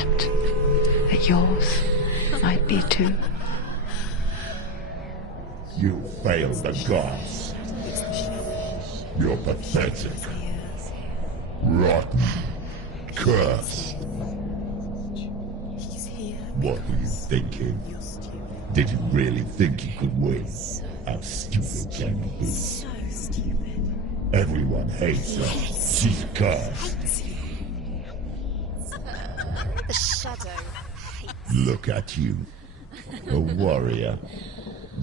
accept that yours might be too. You failed the gods. You're pathetic. Rotten. Cursed. What were you thinking? Did you really think you could win? How stupid can you be? So stupid. Everyone hates her. She's cursed. The shadow hates. Look at you. A warrior.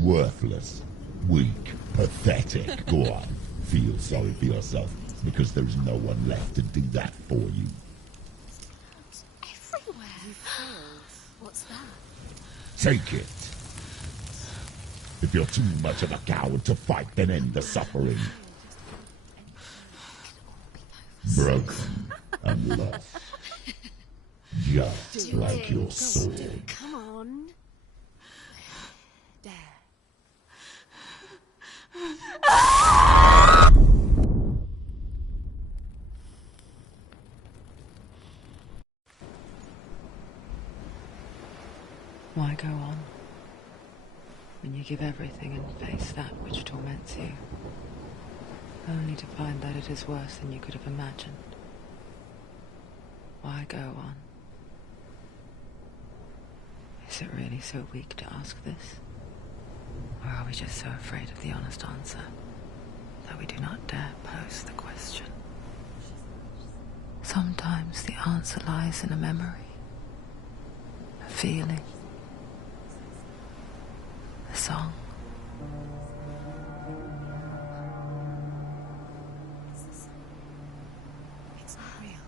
Worthless. Weak. Pathetic. Go on. Feel sorry for yourself, because there is no one left to do that for you. Everywhere. You failed. What's that? Take it. If you're too much of a coward to fight, then end the suffering. Broken and lost. Just like your sword. Come on. There. Why go on when you give everything and face that which torments you, only to find that it is worse than you could have imagined? Why go on? Is it really so weak to ask this? Or are we just so afraid of the honest answer that we do not dare pose the question? Sometimes the answer lies in a memory, a feeling, a song. It's not real.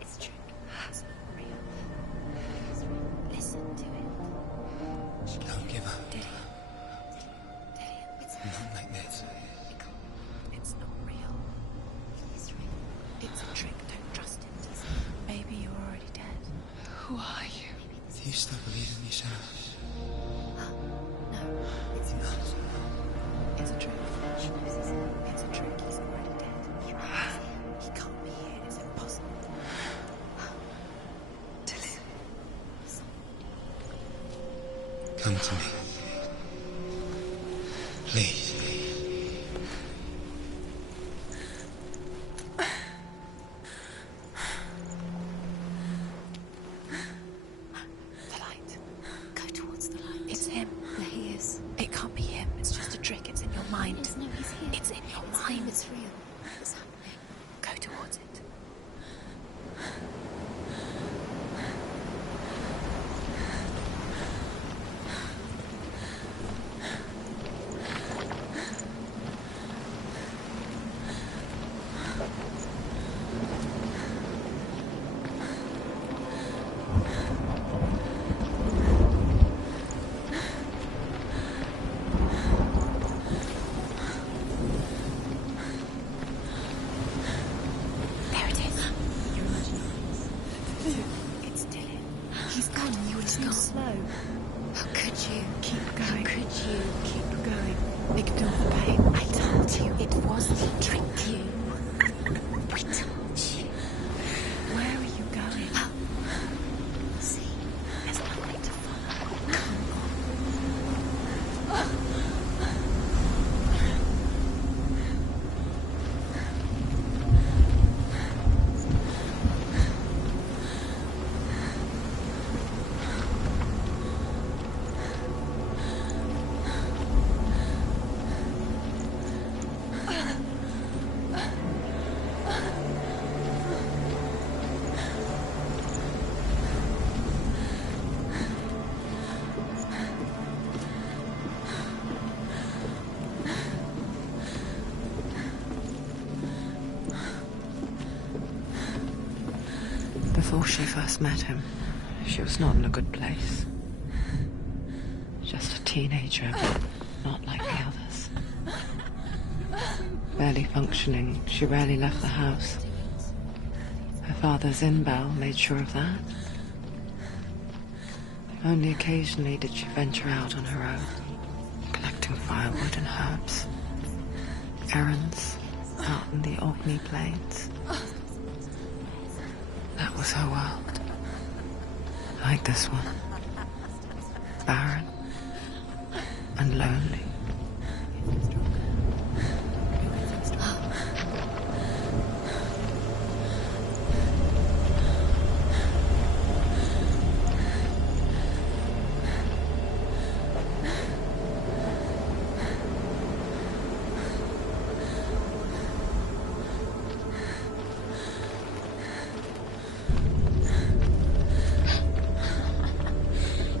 It's true. It's not real. Listen to it. Don't give up. Dillian. It's Not like this. It's not real. It's real. It's a trick. Don't trust it. Maybe you're already dead. Who are you? Do you still believe in yourself? No, it's not. It's a trick. It's a trick. He's already dead. He can't be here. It's impossible. Dillian. Come to me. Please. The light. Go towards the light. It's him. There he is. It can't be him. It's just a trick. It's in your mind. No, he's here. It's in your mind. It's real. What's happening? Go towards it. There it is. You're imagining. It's Dillian. He's gone. You were too slow. How could you? Keep going. How could you? Keep going. Ignore the pain. I told you it wasn't a trick. You. I told you. Where are you going? See, there's nothing to follow. Come on. Before she first met him, she was not in a good place. Just a teenager, not like the others. Barely functioning, she rarely left the house. Her father's in-bell made sure of that. Only occasionally did she venture out on her own, collecting firewood and herbs. Errands out in the Orkney Plains. That was her world. like this one. Barren and lonely.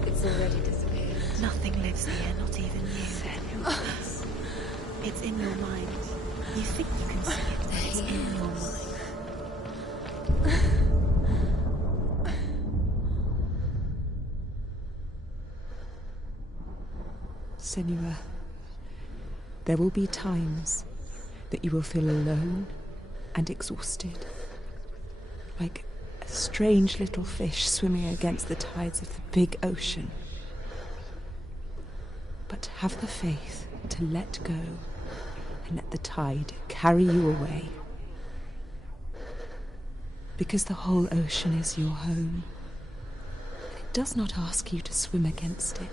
It's already disappeared. Nothing lives here, not even you. It's in your mind. You think you can see it, but it's in your mind. Senua, there will be times that you will feel alone and exhausted, like a strange little fish swimming against the tides of the big ocean. But have the faith to let go and let the tide carry you away. Because the whole ocean is your home, and it does not ask you to swim against it.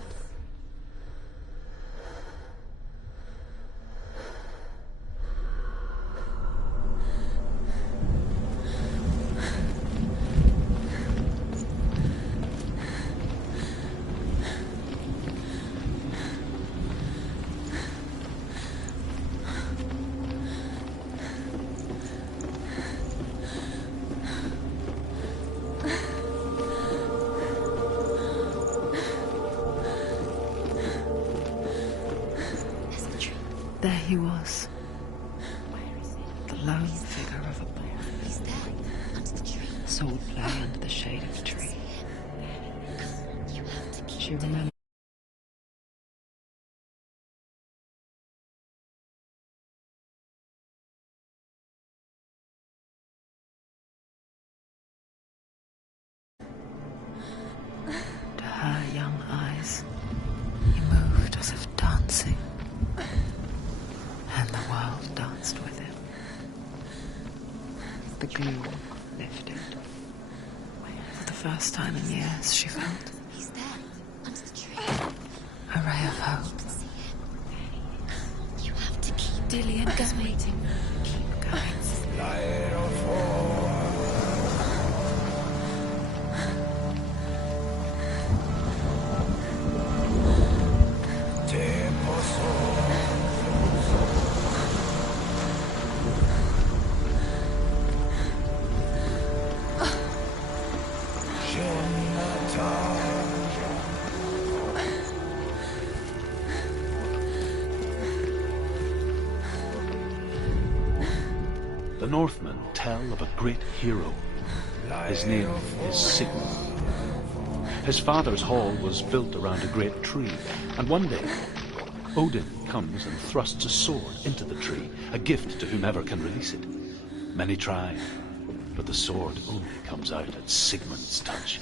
There he was, the lone figure of a boy. He's there, under the tree. Sword play under the shade of a tree. You have to keep She remembered. To her young eyes, he moved as if dancing, and the world danced with him. The gloom lifted. For the first time in years, she felt He's there, under the tree. a ray of hope. See him. You have to keep Dillian waiting. Keep going. The Northmen tell of a great hero. His name is Sigmund. His father's hall was built around a great tree, and one day Odin comes and thrusts a sword into the tree, a gift to whomever can release it. Many try, but the sword only comes out at Sigmund's touch.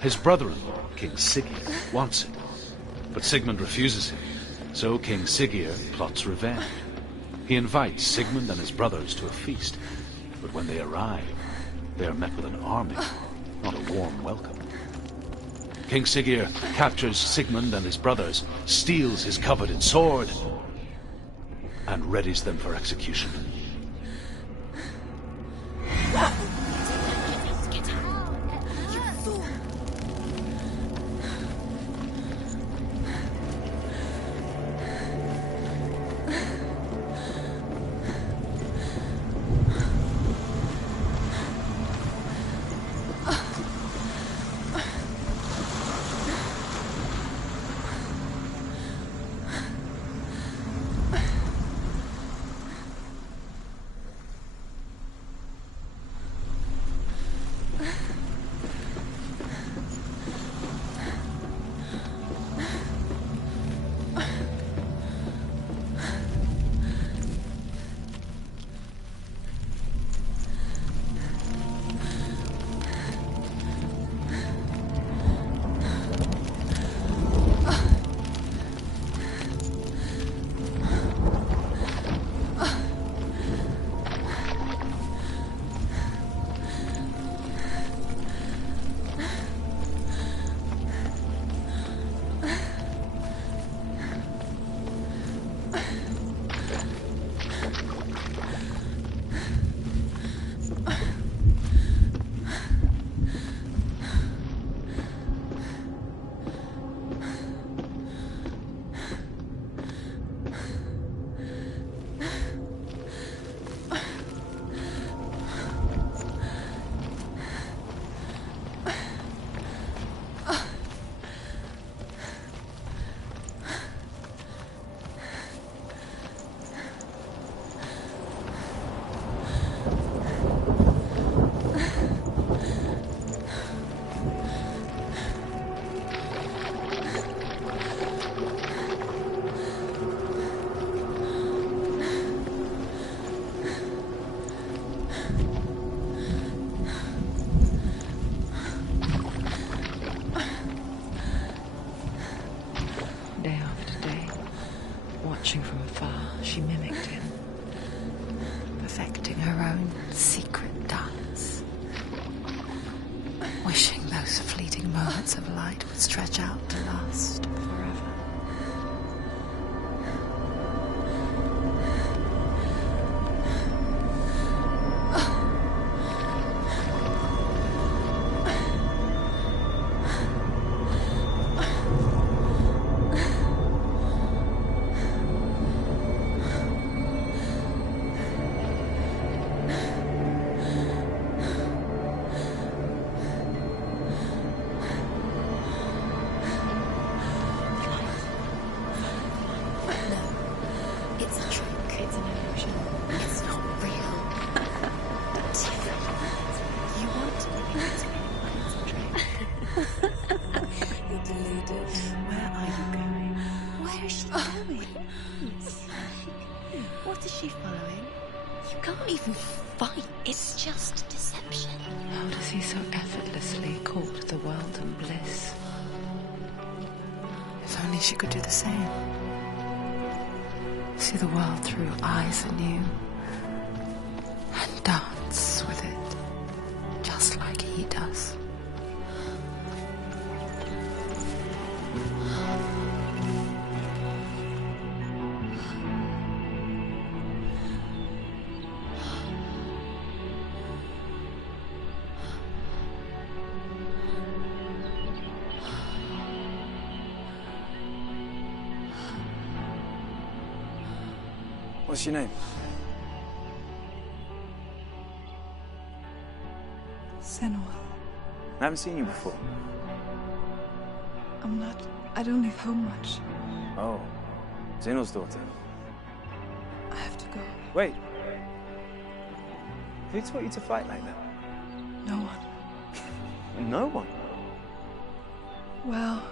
His brother-in-law, King Siggeir, wants it, but Sigmund refuses him, so King Siggeir plots revenge. He invites Sigmund and his brothers to a feast, but when they arrive, they are met with an army, not a warm welcome. King Siggeir captures Sigmund and his brothers, steals his coveted sword, and readies them for execution. wishing those fleeting moments of light would stretch out to last forever. What is she following? You can't even fight. It's just deception. How does he so effortlessly court the world and bliss? If only she could do the same. See the world through eyes anew and dance with it, just like he does. What's your name? Senua. I haven't seen you before. I don't leave home much. Oh, Zeno's daughter. I have to go. Wait. Who taught you to fight like that? No one. No one? Well,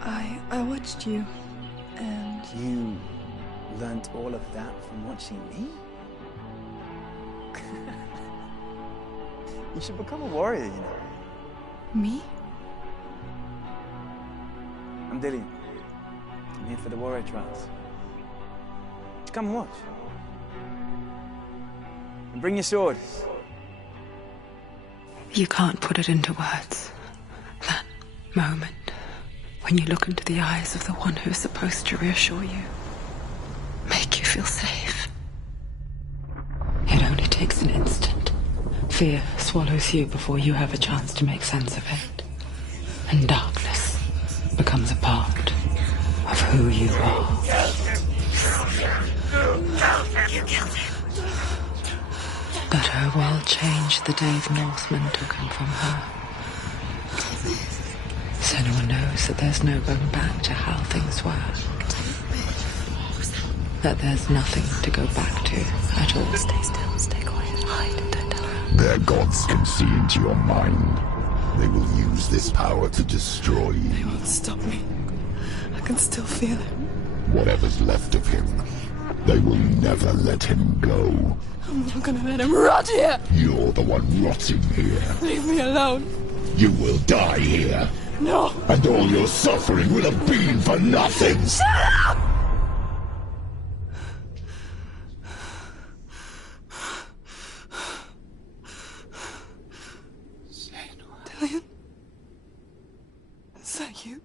I watched you, and You learnt all of that from watching me? You should become a warrior, you know. me? I'm Dillian. I'm here for the warrior trials. Just come and watch. And bring your sword. You can't put it into words. That moment when you look into the eyes of the one who's supposed to reassure you, make you feel safe. It only takes an instant. Fear swallows you before you have a chance to make sense of it. And darkness becomes a part of who you are. You killed him. But her world changed the day the Northmen took him from her. Senua knows that there's no going back to how things were. That there's nothing to go back to at all. Stay still, stay quiet, hide, don't tell her. Their gods can see into your mind. They will use this power to destroy you. They won't stop me. I can still feel him. Whatever's left of him, they will never let him go. I'm not gonna let him rot here. You're the one rotting here. Leave me alone. You will die here. No. And all your suffering will have been for nothing. Shut up! Dillian? Is that you?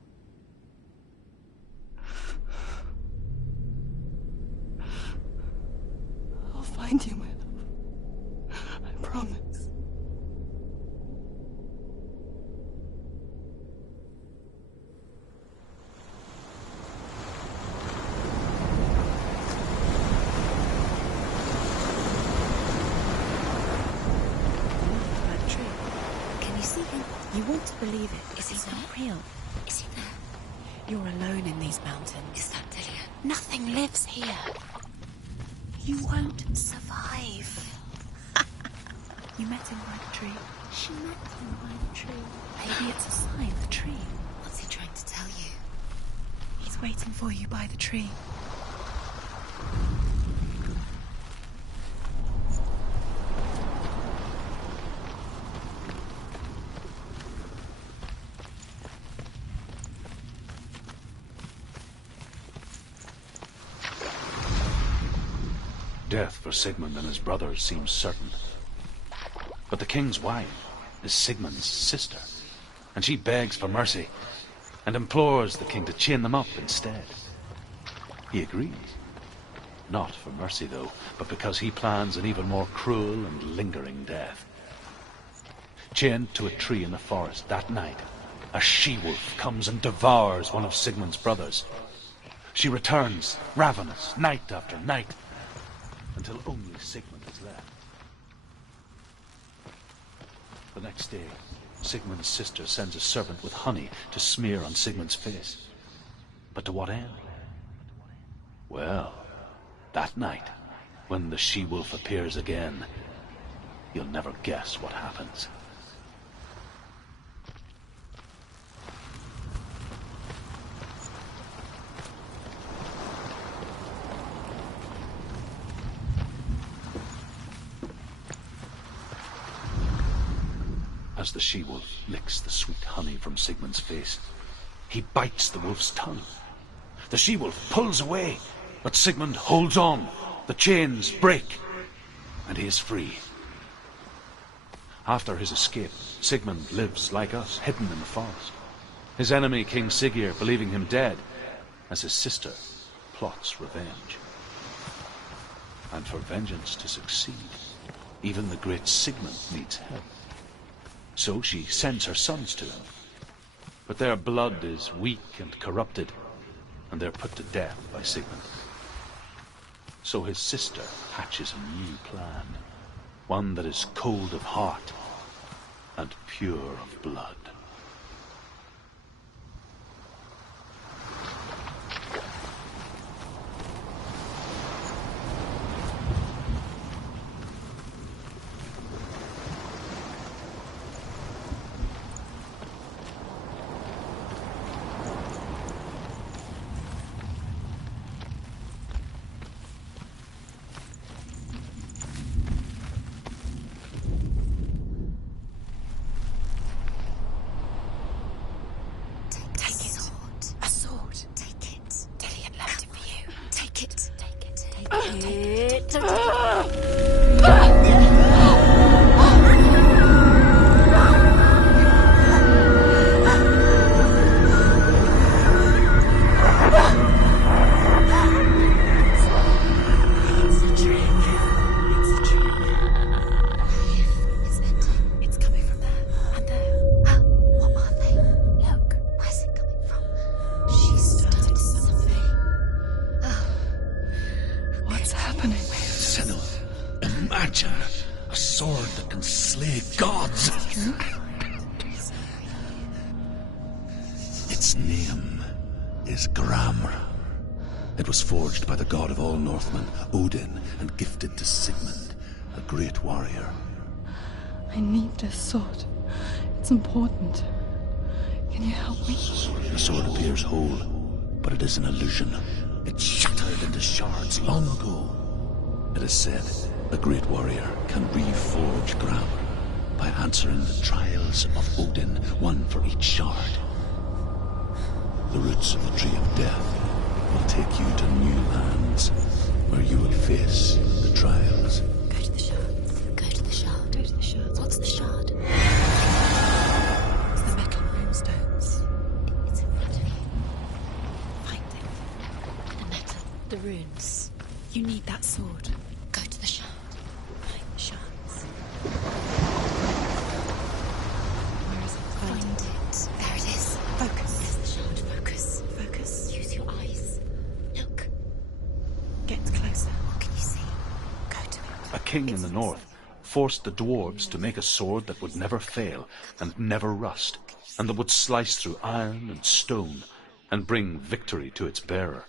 I'll find you, my love. I promise. Can you see him? You want to believe it. Is he not real? Is he there? You're alone in these mountains. Is that Dillian? Nothing lives here. You won't survive. You met him by the tree. She met him by the tree. Maybe it's a sign, the tree. What's he trying to tell you? He's waiting for you by the tree. Death for Sigmund and his brothers seems certain. But the king's wife, is Sigmund's sister, and she begs for mercy and implores the king to chain them up instead. He agrees. Not for mercy, though, but because he plans an even more cruel and lingering death. Chained to a tree in the forest that night, a she-wolf comes and devours one of Sigmund's brothers. She returns, ravenous, night after night, until only Sigmund is left. The next day, Sigmund's sister sends a servant with honey to smear on Sigmund's face. But to what end? Well, that night, when the she-wolf appears again, you'll never guess what happens. As the she-wolf licks the sweet honey from Sigmund's face, he bites the wolf's tongue. The she-wolf pulls away, but Sigmund holds on. The chains break, and he is free. After his escape, Sigmund lives like us, hidden in the forest. His enemy, King Siggeir, believing him dead, as his sister plots revenge. And for vengeance to succeed, even the great Sigmund needs help. So she sends her sons to him. But their blood is weak and corrupted, and they're put to death by Sigmund. So his sister hatches a new plan, one that is cold of heart and pure of blood. Its name is Gramr. It was forged by the god of all Northmen, Odin, and gifted to Sigmund, a great warrior. I need this sword. It's important. Can you help me? The sword appears whole, but it is an illusion. It shattered into shards long ago. It is said a great warrior can reforge Gramr by answering the trials of Odin, one for each shard. The roots of the Tree of Death will take you to new lands where you will face the trials. Go to the shards. Go to the shard. Go to the shards. What's the shard? It's the metal runestones. It's in front of you. Find it. The metal. The runes. You need that sword. Go to the shard. Find the shards. Where is it? Find it. There it is. Focus. There's the shard. Focus. Focus. Use your eyes. Look. Get closer. What can you see? Go to it. A king in the north forced the dwarves to make a sword that would never fail and never rust, and that would slice through iron and stone and bring victory to its bearer.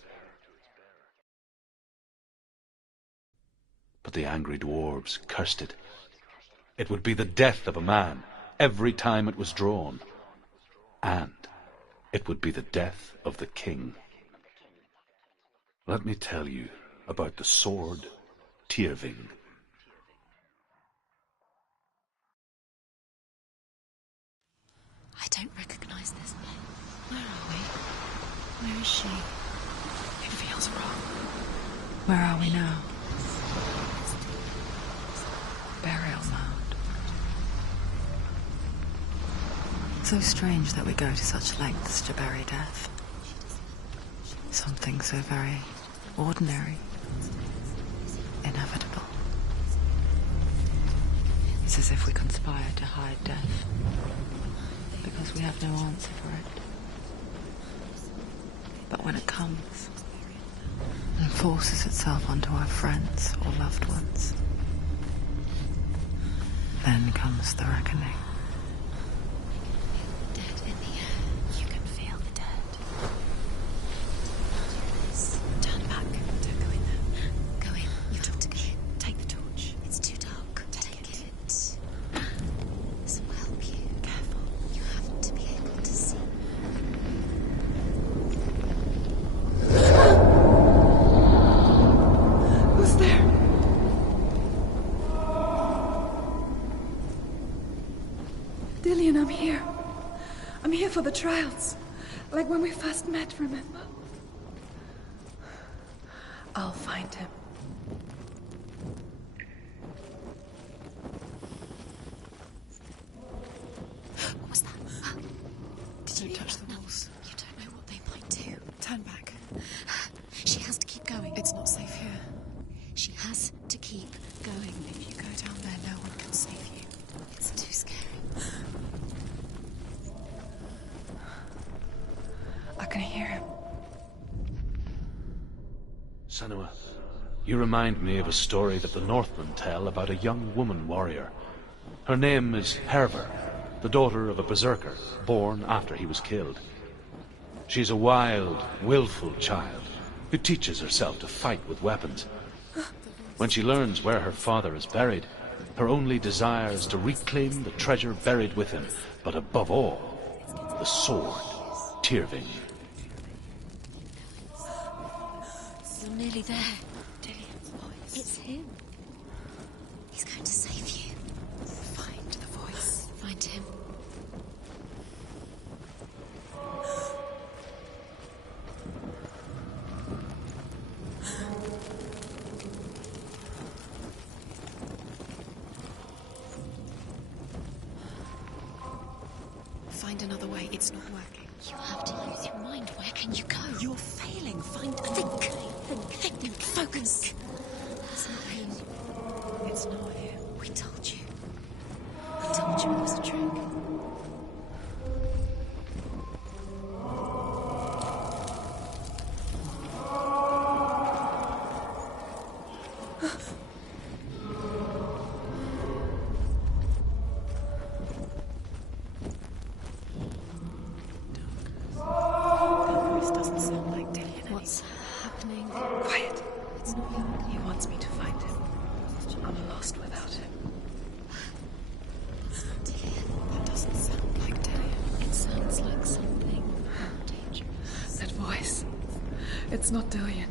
But the angry dwarves cursed it. It would be the death of a man every time it was drawn, and it would be the death of the king. Let me tell you about the sword Tyrving. I don't recognize this place. Where are we? Where is she? It feels wrong. Where are we now? Burial mound. So strange that we go to such lengths to bury death. Something so very ordinary, inevitable. It's as if we conspire to hide death, because we have no answer for it. But when it comes, and forces itself onto our friends or loved ones, then comes the reckoning. Dead in the air. You can feel the dead. Turn back. Don't go in there. Go in. You have to go in. Take the torch. It's too dark. Take it. This will help you. Careful. You have to be able to see. Who's there? Dillian, I'm here. I'm here for the trials. Like when we first met, remember? I'll find him. What was that? Did you Don't touch the walls. You don't know what they might do. Turn back. She has to keep going. It's not safe here. She has to keep going. If you go down there, no one can save you. It's too scary. I can hear him. Senua, you remind me of a story that the Northmen tell about a young woman warrior. Her name is Herver, the daughter of a berserker, born after he was killed. She's a wild, willful child who teaches herself to fight with weapons. When she learns where her father is buried, her only desire is to reclaim the treasure buried with him, but above all, the sword, Tyrving. You're nearly there. Dillian's voice. It's him. He's going to save you. Find the voice. Find him. Find another way. It's not working. You have to use your mind. Where can you go? You're failing. Find a Think. Focus. It's not him. It's not him. We told you. We told you it was a trick. That voice doesn't sound like Dillian. What's happening? Quiet. It's not you. He wants me to find him. I'm lost without him. Dillian. That doesn't sound like Dillian. It sounds like something more dangerous. That voice. It's not Dillian.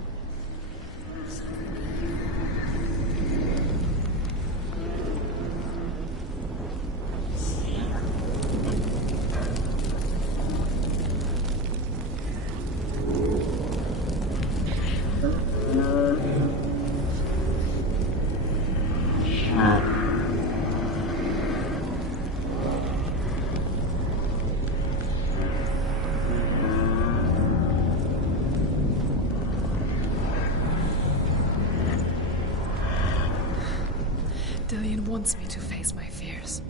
Dillian wants me to face my fears.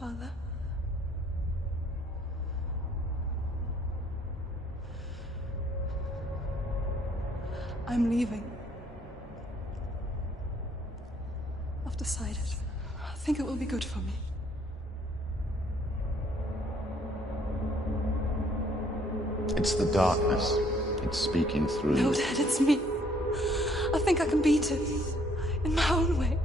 Father? I'm leaving. I've decided. I think it will be good for me. It's the darkness. It's speaking through No, you. Dad, it's me. I think I can beat it. In my own way.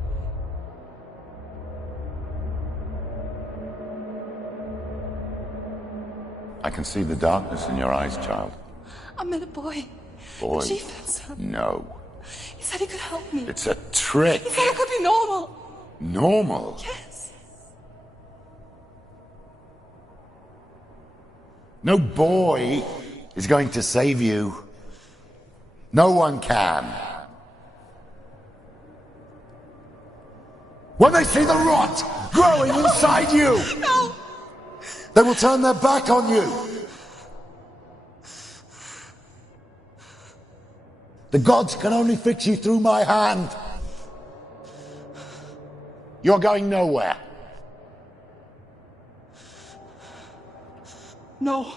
I can see the darkness in your eyes, child. I met a boy. Boy. The chief had some. No. said he could help me. It's a trick. He said I could be normal. Normal? Yes. No boy is going to save you. No one can. When they see the rot growing inside you, No. they will turn their back on you. The gods can only fix you through my hand. You're going nowhere. No.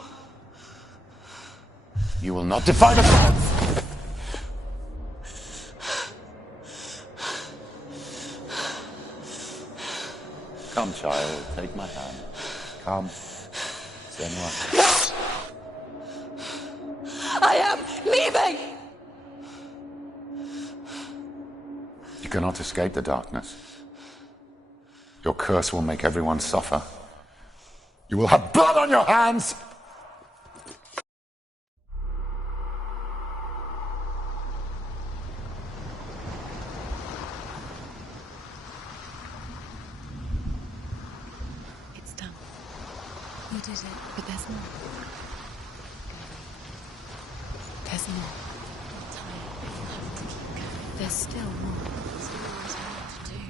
You will not defy the gods. Come, child, take my hand. Come. Senua. I am leaving! You cannot escape the darkness. Your curse will make everyone suffer. You will have blood on your hands! It's done. You did it, but there's more. There's more. There's still more.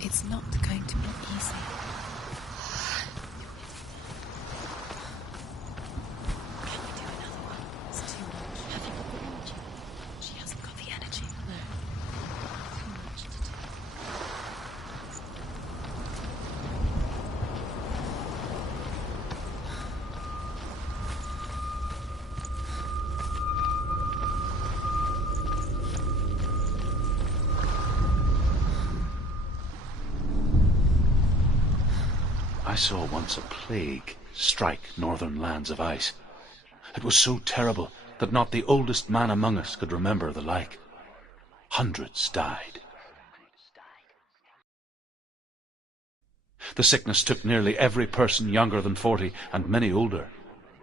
It's not going to be easy. Can you do another one? It's too much. Have you got the energy? She hasn't got the energy. No. Too much to do. I saw once a plague strike northern lands of ice. It was so terrible that not the oldest man among us could remember the like. Hundreds died. The sickness took nearly every person younger than 40, and many older.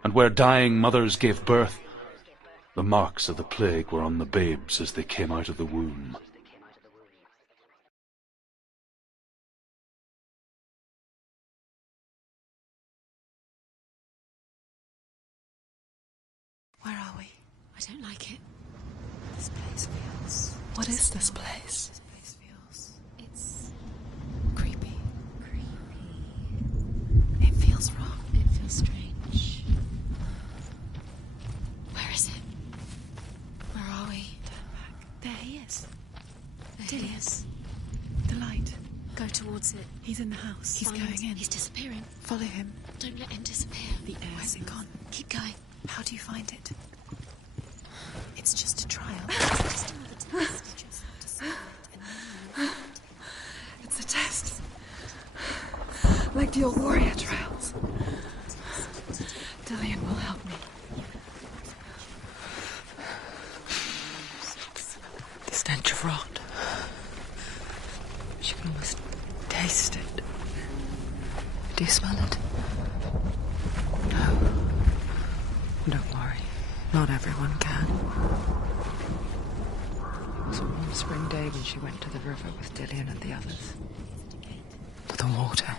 And where dying mothers gave birth, the marks of the plague were on the babes as they came out of the womb. Where are we? I don't like it. This place feels... What is this place? This place feels... It's... creepy. It feels wrong. It feels strange. Where is it? Where are we? Turn back. There he is. There he is. The light. Go towards it. He's in the house. He's going in. He's disappearing. Follow him. Don't let him disappear. The air. Where's it gone? Keep going. How do you find it? It's just a trial. It's a test. Like the old warrior trials. Dillion will help me. The stench of rot. She can almost taste it. Do you smell it? No. Don't worry. Not everyone can. It was a warm spring day when she went to the river with Dillion and the others. For the water.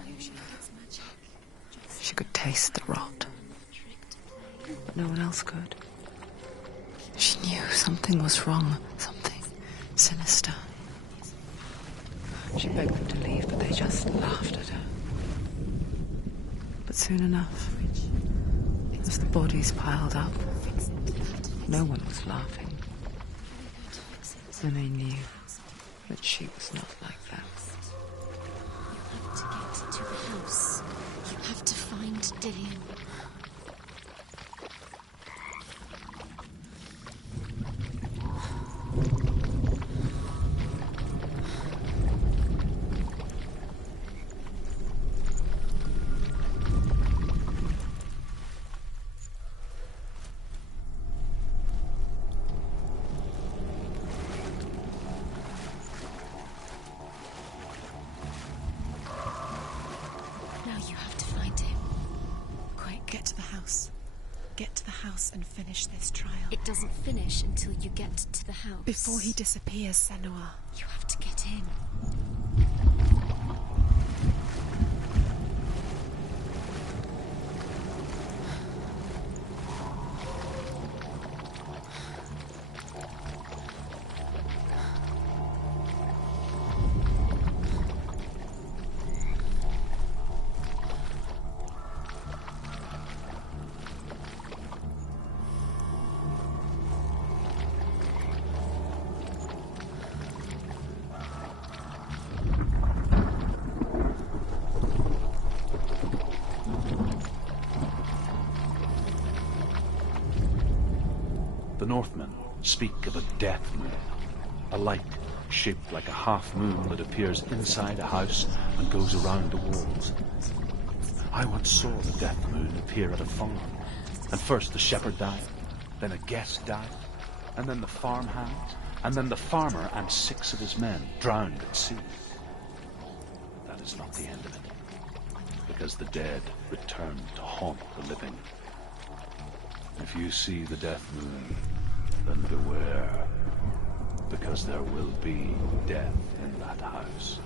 She could taste the rot. But no one else could. She knew something was wrong. Something sinister. She begged them to leave, but they just laughed at her. But soon enough, as the bodies piled up, no one was laughing. And they knew that she was not like that. You have to get to the house. You have to find Dillion. Now you have to find him. Quick. house and finish this trial. It doesn't finish until you get to the house. Before he disappears, Senua. You have to get in. The Northmen speak of a death moon, a light shaped like a half moon that appears inside a house and goes around the walls. I once saw the death moon appear at a farm, and first the shepherd died, then a guest died, and then the farmhand, and then the farmer and 6 of his men drowned at sea. But that is not the end of it, because the dead return to haunt the living. If you see the death moon, then beware, because there will be death in that house.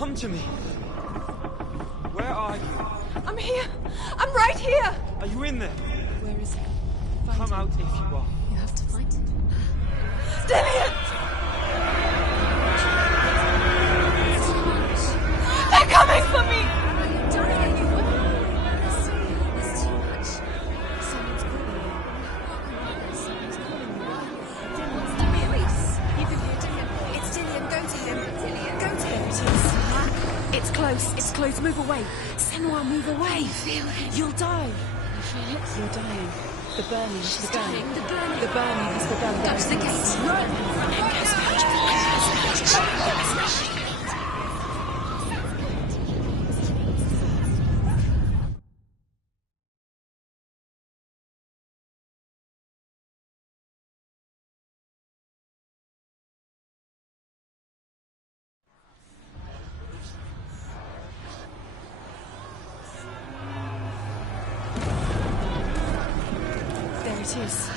Come to me. Where are you? I'm here. I'm right here. Are you in there? Where is he? Come out if you are. You have to find him. Dillian! They're coming for me! Are you dying? There's too much. Someone's calling you. Someone's calling you. What's the voice? You can hear Dillian. It's Dillian. Go to him. Dillian. Go to him. It is. It's close. It's close. Move away. Senua, move away. Feel it. You'll die. You feel it? You're dying. The burning has begun. Dying. The burning. The burning has begun. Go to the gate. Run. There it is.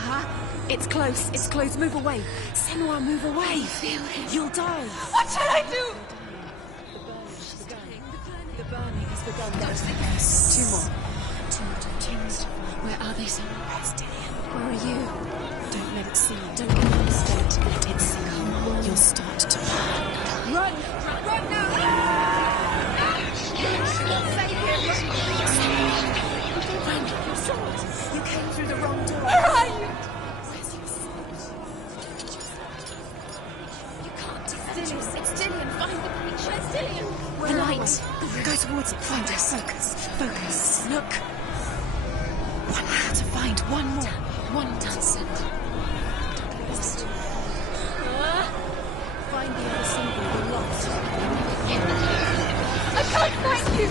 It's close. It's close. Move away. Senua, move away. Feel it. You'll die. What should I do? The burning has begun. Go to the gate. Two more. Two more. Where are they, Sam? Where's Dillian? Where are you? Don't let it see you. Don't get lost. Don't let it see you. You'll start to burn. Run! Run now! Run. Your sword. You came through the wrong door. Where are you? Where's your sword? You can't defend yourself. It's Dillian. Find the breach. Where's Dillian? The light. Go towards it. Find us. Focus. Focus. Look. One more to find. One more. One Townsend. Don't get lost. Find the other symbol. You're lost. I can't find you.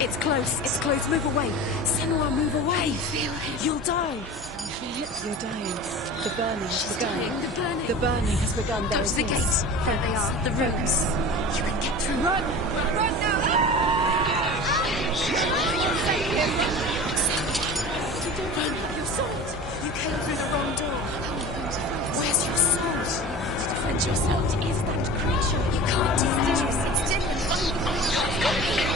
It's close. It's close. Move away. Senua, move away. Feel it. You'll die. You feel it? You're dying. The burning has begun. Dying. The burning. The burning has begun. Go There to the it gate. is. There they are. The rooms. You can get through. Run! Run now! Save him! You don't run. Your sword. You came through the wrong door. Where's your sword? Defend yourself. What is that creature? You can't defend yourself. It's Dillian. Find the breach.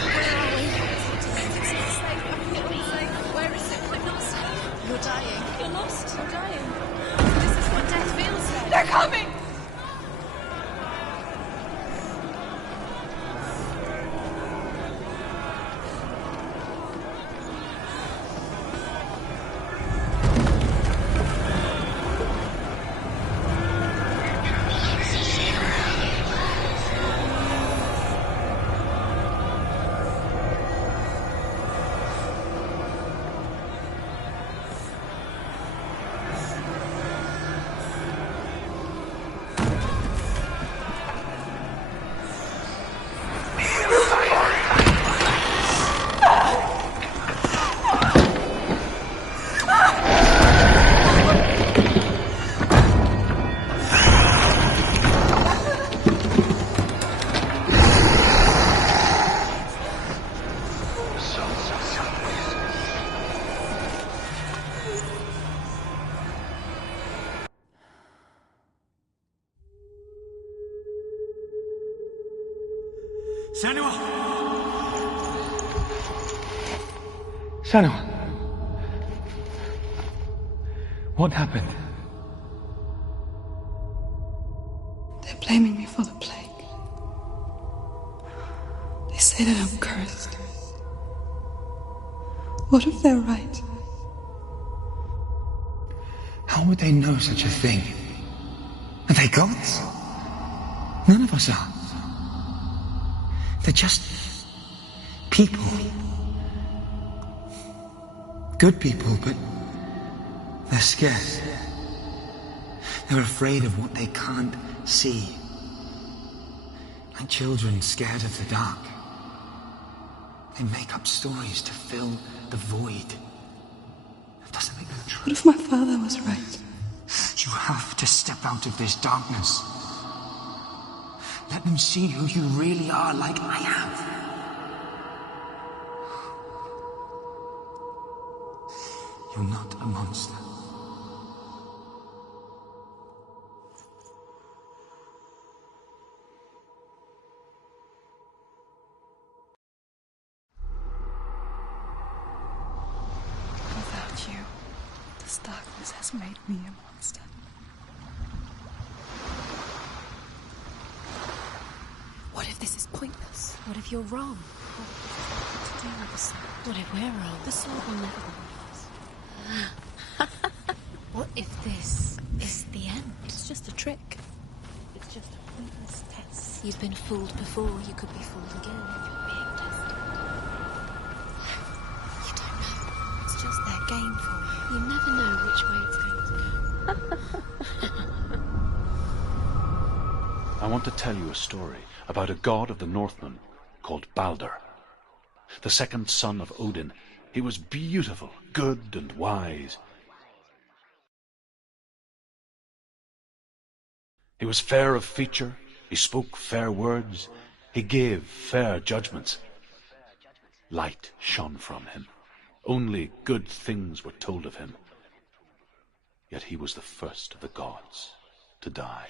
Where are we? It's not safe. I'm not safe. Where is it? I'm not safe. You're dying. You're lost. You're dying. This is what death feels like. They're coming! Senua! Senua! What happened? blaming me for the plague. They say that I'm cursed. What if they're right? How would they know such a thing? Are they gods? None of us are. They're just people. Good people, but they're scared. They're afraid of what they can't see. Like children scared of the dark. They make up stories to fill the void. That doesn't make them true. What if my father was right? You have to step out of this darkness. Let them see who you really are, like I have. You're not a monster. Without you, this darkness has made me a monster. What if this is pointless? What if you're wrong? What to do with the sword? What if we're wrong? The sword will never be with us. What if this is the end? It's just a trick. It's just a pointless test. You've been fooled before. You could be fooled again. You're being tested. You don't know. It's just their game for you. You never know which way it's going to go. I want to tell you a story about a god of the Northmen called Balder. The second son of Odin. He was beautiful, good and wise. He was fair of feature, he spoke fair words, he gave fair judgments. Light shone from him. Only good things were told of him. Yet he was the first of the gods to die.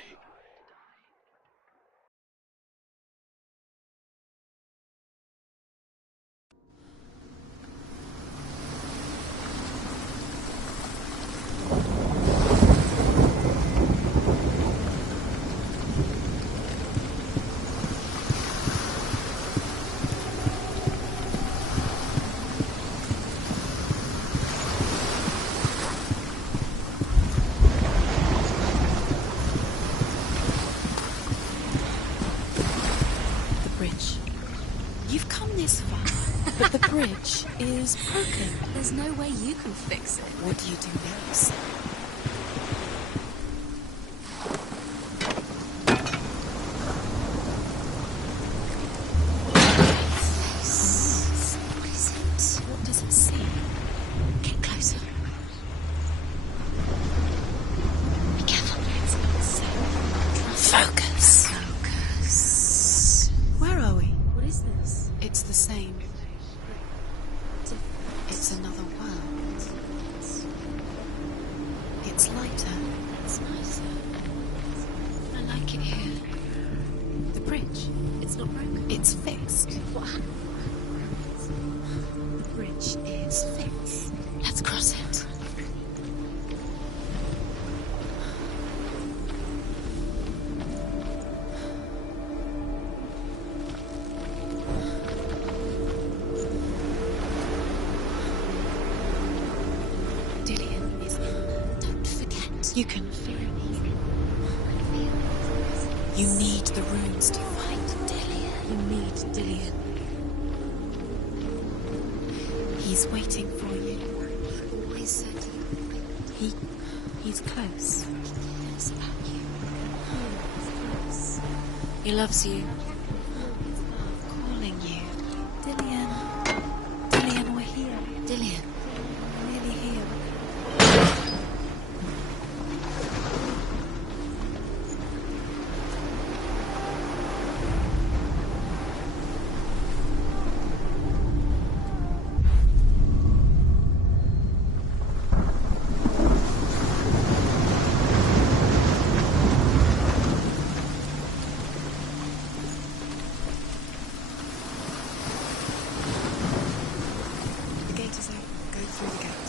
You've come this far, but the bridge is broken. There's no way you can fix it. What do you do now, sir? What is it? What does it see? Get closer. Be careful. It's safe. Focus. Focus. Where are we? What is this? It's the same. It's another world. It's lighter. It's nicer. I like it here. The bridge. It's not broken. It's fixed. What happened? The bridge is fixed. Let's cross it. You can feel me. You need the runes to find Dillian. You need Dillian. He's waiting for you. He always said he's close. He knows about you. He loves you. Calling you. Dillian. Dillian, we're here. Dillian. We're really here.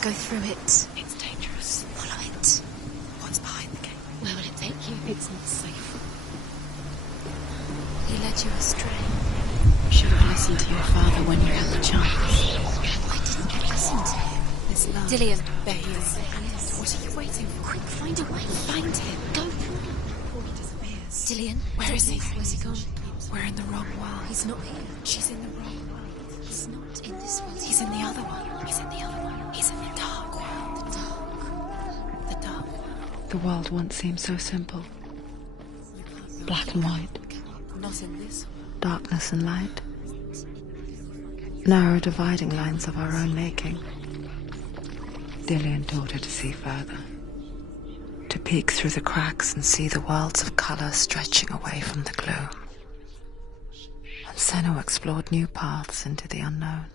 Go through it. It's dangerous. Follow it. What's behind the gate? Where will it take you? It's not safe. you astray. You should have listened to your father when you had the chance. Why didn't you listen to him? His love. Dillian, there he is. What are you waiting for? Quick, find a way. Find him. Go. Before he disappears. Dillian, Where is he? Where's he gone? We're in the wrong world. He's not here. She's in the wrong world. He's not in this world. He's in the other one. He's in the other one. He's in the dark world. The dark. The dark world. The world once seemed so simple. Black and white. Not in this world. Darkness and light. Narrow dividing lines of our own making. Dillian taught her to see further. To peek through the cracks and see the worlds of colour stretching away from the gloom. And Senua explored new paths into the unknown.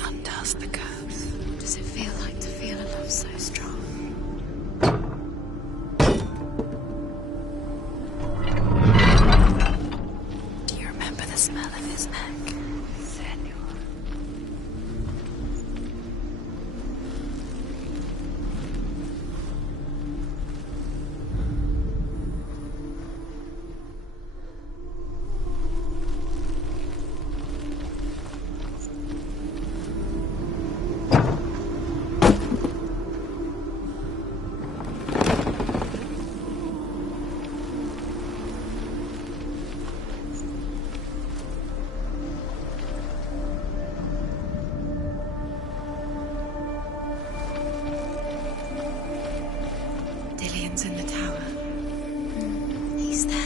Undoes the curse. What does it feel like to feel a love so strong? Do you remember the smell of his neck? Senua. Dillian's in the tower. He's there.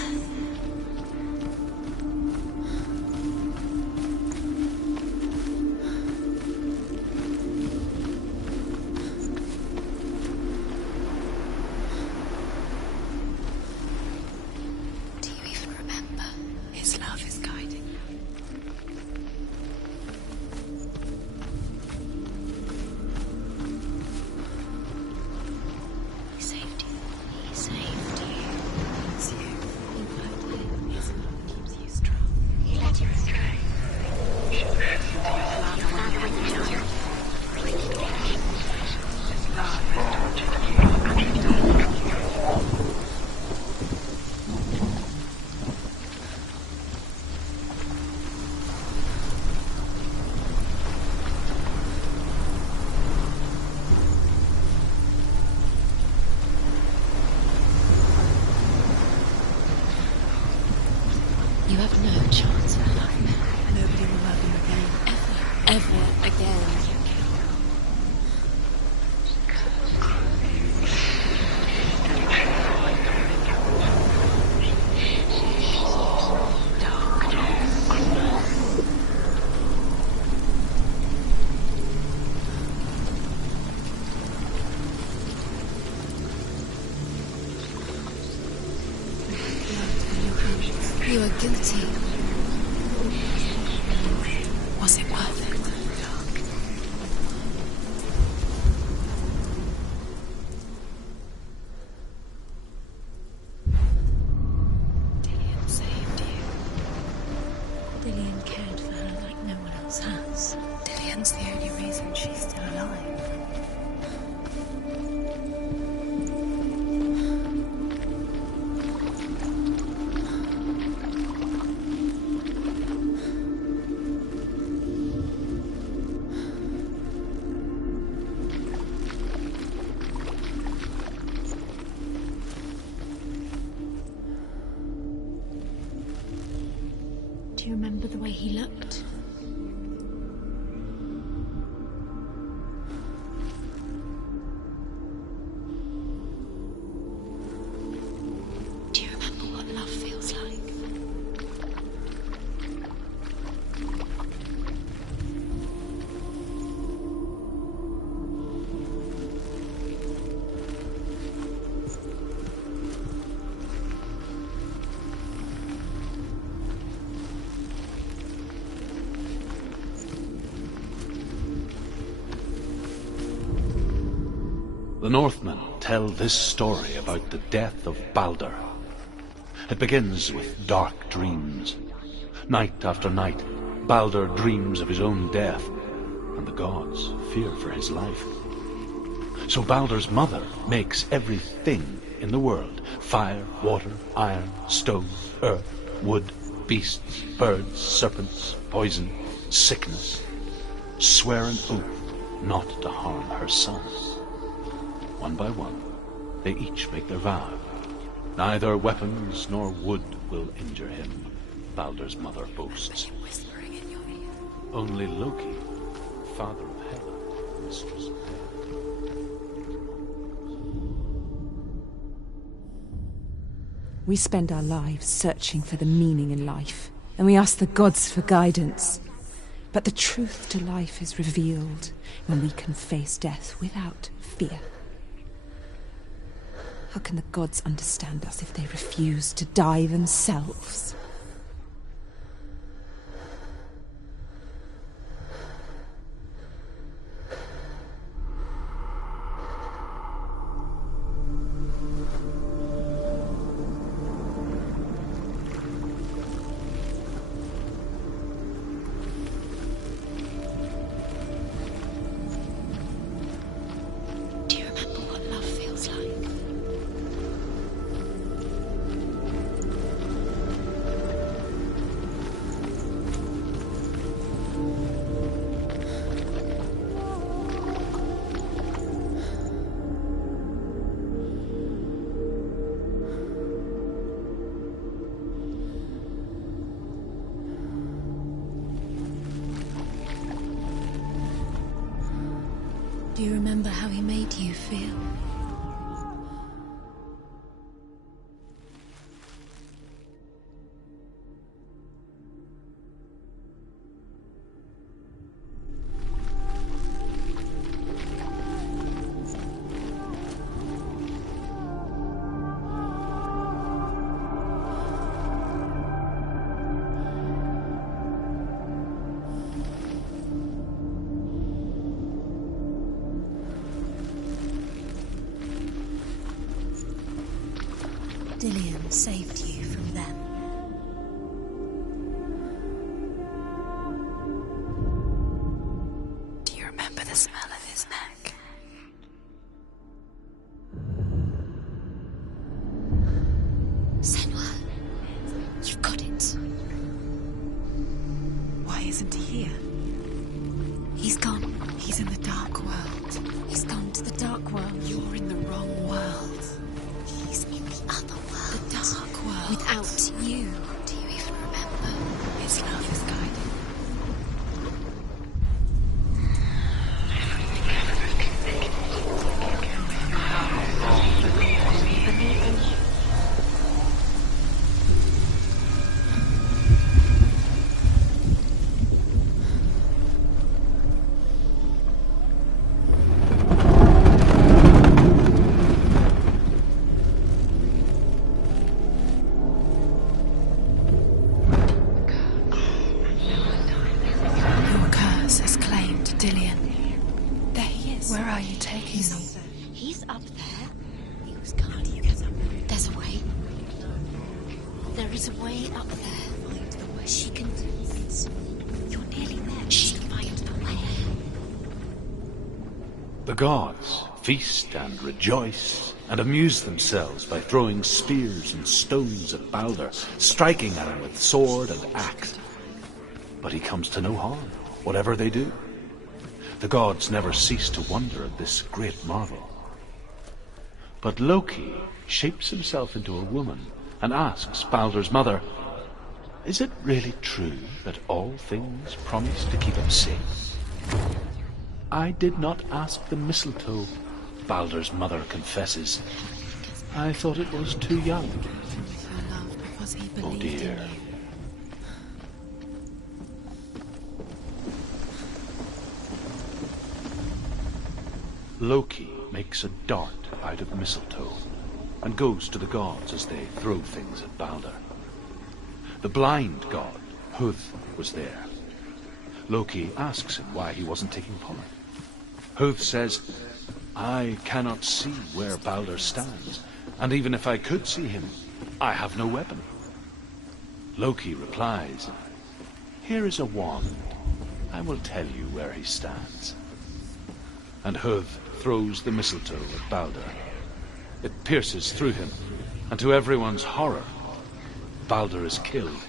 Do you even remember? His love is guiding you. He saved you. He saved you. It's you. You found him. His love keeps you strong. He led you astray. You should listen to your father when you had the chance. His love has tortured you and redeemed you. You have no chance of life. Nobody will love you again. Ever again. You are guilty. Was it worth it? Dillian saved you. Dillian cared for her like no one else has. Dillian's the only reason she's still alive. Do you remember the way he looked? Do you remember what love feels like? Northmen tell this story about the death of Baldur. It begins with dark dreams. Night after night, Baldur dreams of his own death, and the gods fear for his life. So Baldur's mother makes everything in the world: fire, water, iron, stone, earth, wood, beasts, birds, serpents, poison, sickness, swear an oath not to harm her sons. One by one, they each make their vow. Neither weapons nor wood will injure him, Baldur's mother boasts. Whispering in your ear. Only Loki, father of Hela, mistress of death. We spend our lives searching for the meaning in life, and we ask the gods for guidance. But the truth to life is revealed when we can face death without fear. How can the gods understand us if they refuse to die themselves? Do you remember what love feels like? Do you remember how he made you feel? Dillion saved you from them. Do you remember the smell of his neck? Senua, you've got it. Why isn't he here? He's gone. He's in the dark world. He's gone to the dark world. You're in the wrong world. He's in the other world. The dark world. Without you. Do you even remember? His love is guiding. Dillion. There he is. Where are you taking me? He's up there. He was gone. There's a way. There is a way up there. She can do it. You're nearly there. She can find the way. The gods feast and rejoice and amuse themselves by throwing spears and stones at Baldur, striking at him with sword and axe. But he comes to no harm, whatever they do. The gods never cease to wonder at this great marvel. But Loki shapes himself into a woman and asks Baldur's mother, "Is it really true that all things promise to keep him safe?" "I did not ask the mistletoe," Baldur's mother confesses. "I thought it was too young." Her love because he Oh believed in dear. you. Loki makes a dart out of mistletoe and goes to the gods as they throw things at Baldur. The blind god, Huth, was there. Loki asks him why he wasn't taking part. Huth says, I cannot see where Baldur stands, and even if I could see him, I have no weapon. Loki replies, "Here is a wand. I will tell you where he stands." And Höv throws the mistletoe at Baldur. It pierces through him, and to everyone's horror, Baldur is killed.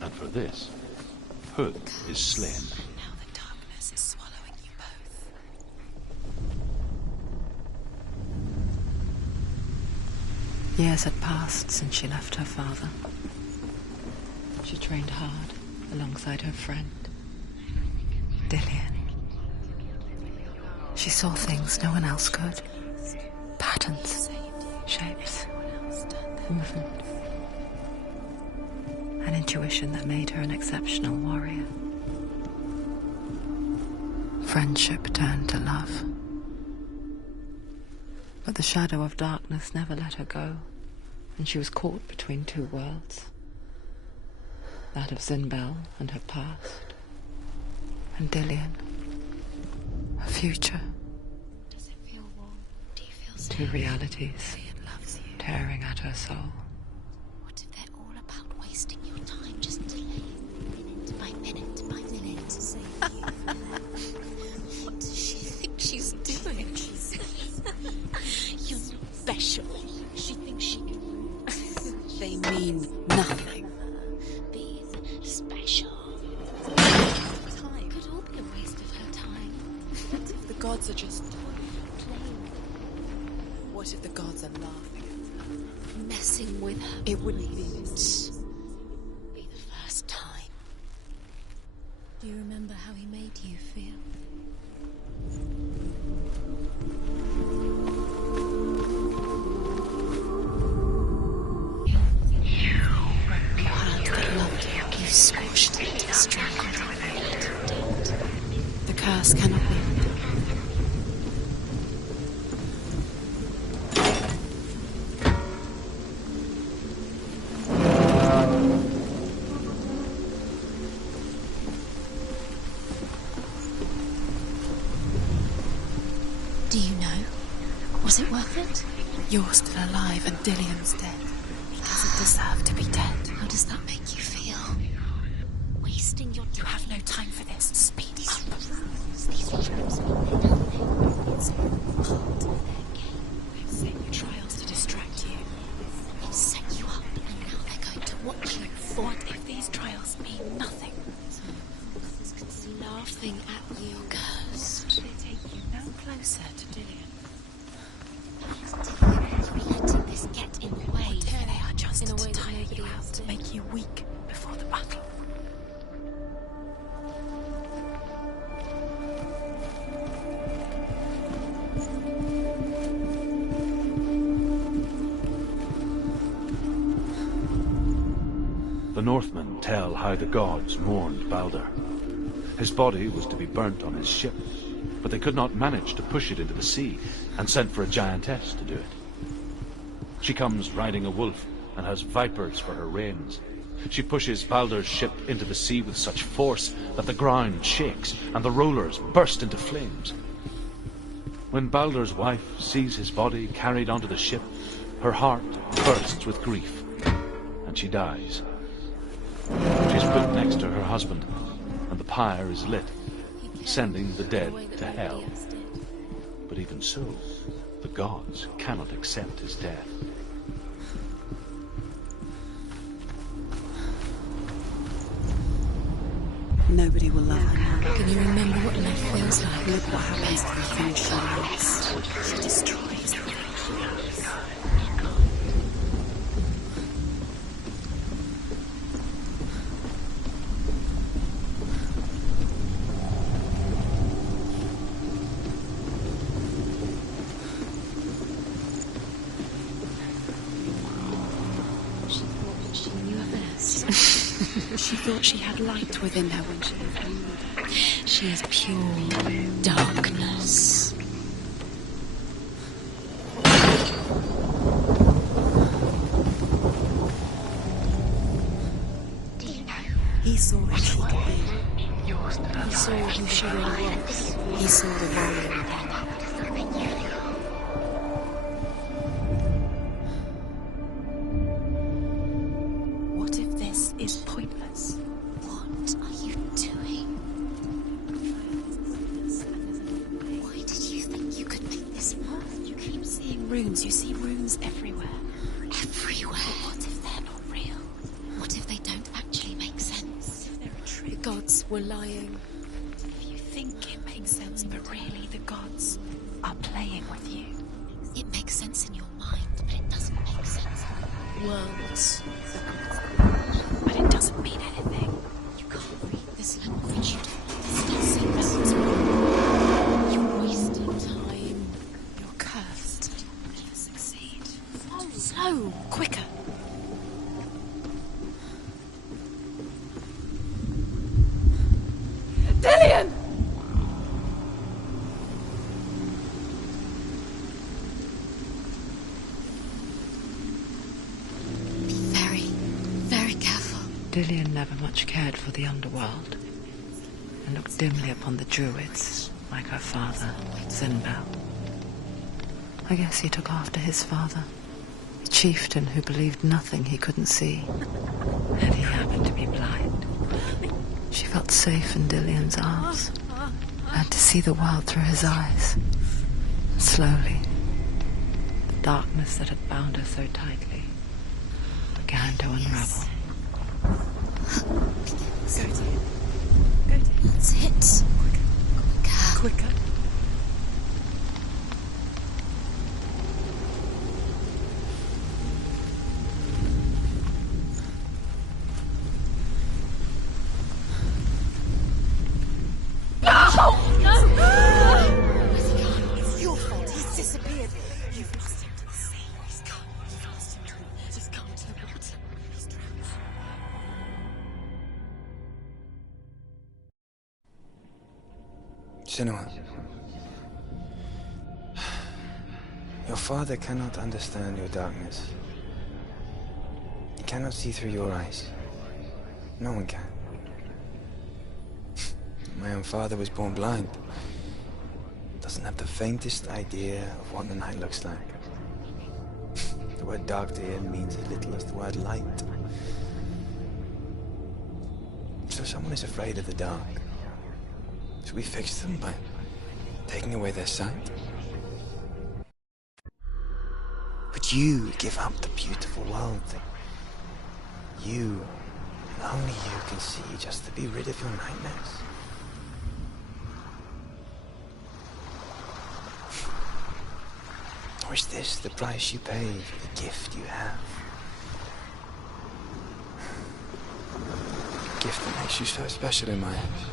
And for this, Höv is slain. Now the darkness is swallowing you both. Years had passed since she left her father. She trained hard alongside her friend, Dillian. She saw things no one else could. Patterns, shapes, movement. An intuition that made her an exceptional warrior. Friendship turned to love. But the shadow of darkness never let her go, and she was caught between two worlds. That of Zinbel and her past, and Dillian, her future. Does it feel warm? Do you feel safe? Two realities It loves you. tearing at her soul. What if they're all about wasting your time just delaying minute by minute by minute? What does she think she's doing? You're not special. She thinks she can. They mean nothing. Being special. Time could all be a waste of her time. What if the gods are just playing? What if the gods are laughing at her? Messing with her. It wouldn't be this. Be the first time. Do you remember how he made you feel? Hand that loved you, you scorched it, strangled it. The curse cannot be. Do you know? Was it worth it? You're still alive and Dillian's dead. He doesn't deserve to be dead. How does that make you feel? Wasting your time. You have no time for this. Speed up. These rules mean nothing. It's part of their game. They've set you trials to distract you. They've set you up, and now they're going to watch you fall. What if these trials mean nothing? Laughing at you, cursed. They take you no closer to Dillian. You're letting this get in the way. They are just In a to way that tire nobody you else out, to did. make you weak before the battle. The Northmen tell how the gods mourned Baldur. His body was to be burnt on his ship, but they could not manage to push it into the sea, and sent for a giantess to do it. She comes riding a wolf and has vipers for her reins. She pushes Baldur's ship into the sea with such force that the ground shakes and the rollers burst into flames. When Baldur's wife sees his body carried onto the ship, her heart bursts with grief, and she dies. She is put next to her husband, and the pyre is lit, sending the dead to hell. But even so, the gods cannot accept his death. Nobody will love her now. Can you remember what life feels like? Look what happens to the things she loves. She destroys them. She thought she knew her best. She thought she had light within her when she was weaned. She is pure darkness. He saw what she could be. He saw who she really was. He saw the warrior within her. What if this is pointless? What are you doing? Why did you think you could make this work? You keep seeing runes. You see runes everywhere. Everywhere? But what if they're not real? What if they don't actually make sense? If they're a trick? The gods were lying. If you think it makes sense, but really the gods are playing with you. It makes sense in your mind, but it doesn't make sense in the worlds. But it doesn't mean anything. You can't read this language. You don't understand symbols. You're wasting time. You're cursed. You will never succeed. So, quicker. Dillian! Very careful. Dillian never much cared for the underworld, and looked dimly upon the druids, like her father, Sinbad. I guess he took after his father, a chieftain who believed nothing he couldn't see, and he happened to be blind. She felt safe in Dillian's arms, and to see the world through his eyes. Slowly, the darkness that had bound her so tightly began to unravel. That's it. Quicker. It's your fault. He's disappeared. You've lost him to the sea. He's gone. You've lost him to him. He's gone to the water. He's drowned. Senua. Your father cannot understand your darkness. He cannot see through your eyes. No one can. My own father was born blind. Doesn't have the faintest idea of what the night looks like. The word dark to him means as little as the word light. So someone is afraid of the dark. Should we fix them by taking away their sight? Would you give up the beautiful world that you, and only you, can see just to be rid of your nightmares? Or is this the price you pay for the gift you have? A gift that makes you so special in my eyes.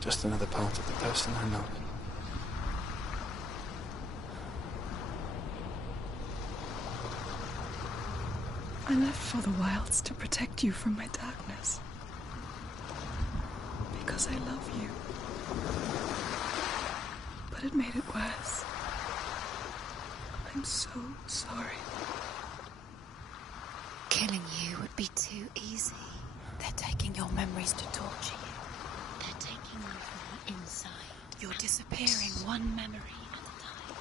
Just another part of the person I know. I left for the wilds to protect you from my darkness. Because I love you. But it made it worse. I'm so sorry. Killing you would be too easy. They're taking your memories to torture you. They're taking you from the inside. You're disappearing one memory at a time.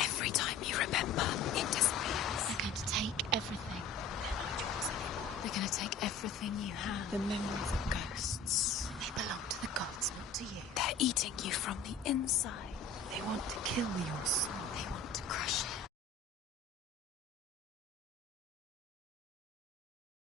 Every time you remember, it disappears. They're going to take everything. They're not yours anymore. They're going to take everything you have. The memories of ghosts. They belong to the gods, not to you. They're eating you from the inside. They want to kill your soul.